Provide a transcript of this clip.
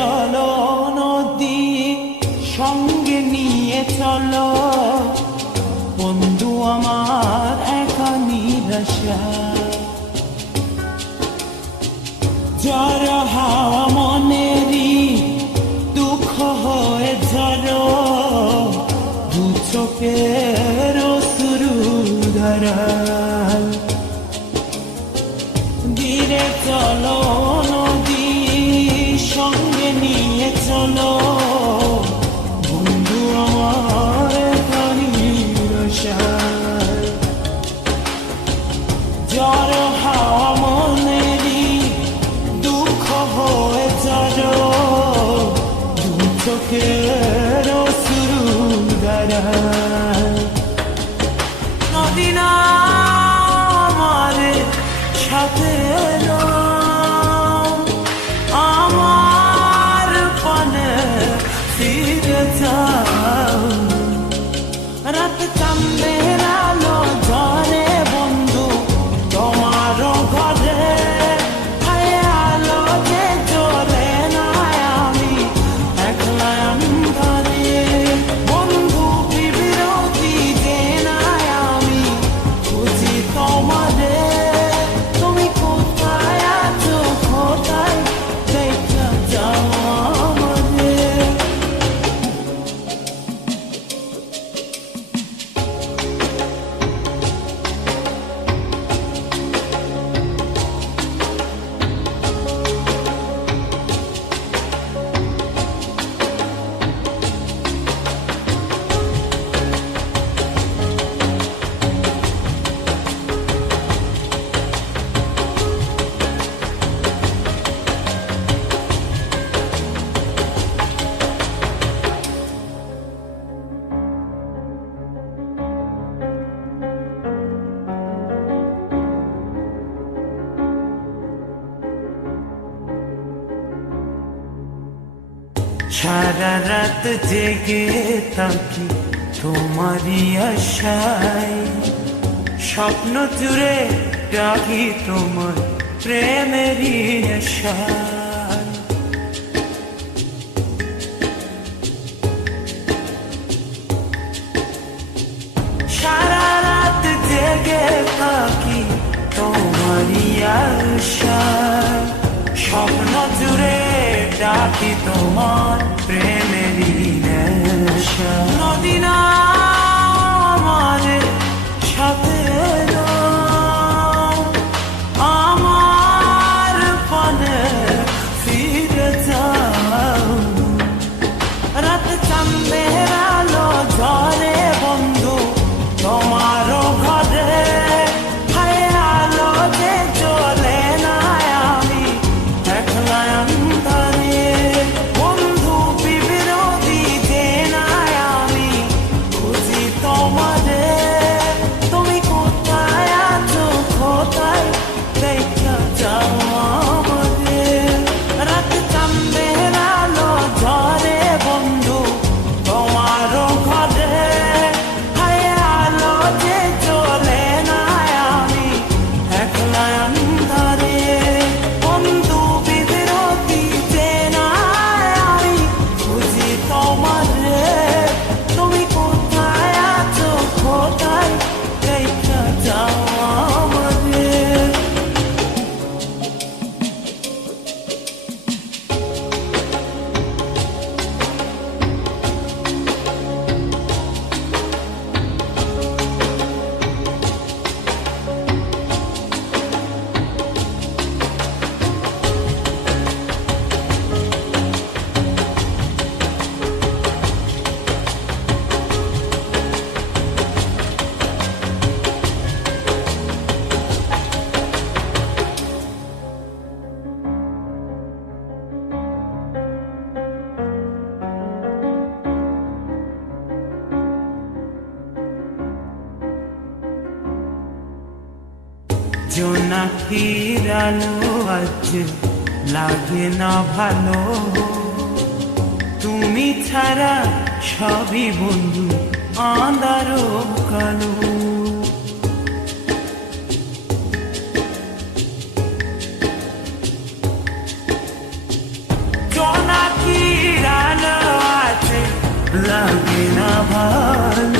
চলো নদী সঙ্গে নিয়ে চলো বন্ধু আমার একা নিরাশা ঝড় হাওয়া মনেরই দুঃখ হয়ে ঝড় দু চোখের অশ্রু ধারা ধীরে চলো নদী সঙ্গে নিয়ে চলো বন্ধু আমার একা নিরাশা ঝড় হাওয়া মনেরই দুঃখ হয়ে ঝড় দু চোখের অশ্রু ধারা নদী না আমার সাথে আমার পানে ফিরে যাও রাত চাঁদের আলো ঝরে বন্ধু তোমার ঘরে আলো যে জ্বলে না আমি একলা অন্ধকারে বন্ধু বিরতি যে না আমি খুঁজি তোমারে তুমি কোথায় আছো কোথায় দেখা যাও আমাদের সারা রাত জেগে থাকি তোমারই আশায় স্বপ্ন জুড়ে রাখি তোমার প্রেমেরই আশায় সারা রাত জেগে থাকি তোমারই আশায় স্বপ্ন জুড়ে ডাকি তোমার প্রেমেরই নেশা নদী না আমার সাথে আমার পানে ফিরে যাও রাত চাঁদের আলো ঝরে বন্ধু তোমার ঘরে আলো যে জ্বলে না আমি একলা অন্ধকারে বন্ধু বিরতি যে না আমি খুঁজি তোমারে তুমি কোথায় আছো কোথায় দেখা যাও আমাদের রাত চাঁদের আলো ঝরে বন্ধু তোমার ঘরে আলো যে জ্বলে না আমি একলা অন্ধকারে বন্ধু বিরতি যে না আমি খুঁজি তোমারে তুমি কোথায় আছো কোথায় দেখা যাও আমাদের জোনাকির আলো আজ লাগে না ভালো তুমি ছাড়া সবই বন্ধু আঁধারো কালো জোনাকি লাগে না ভালো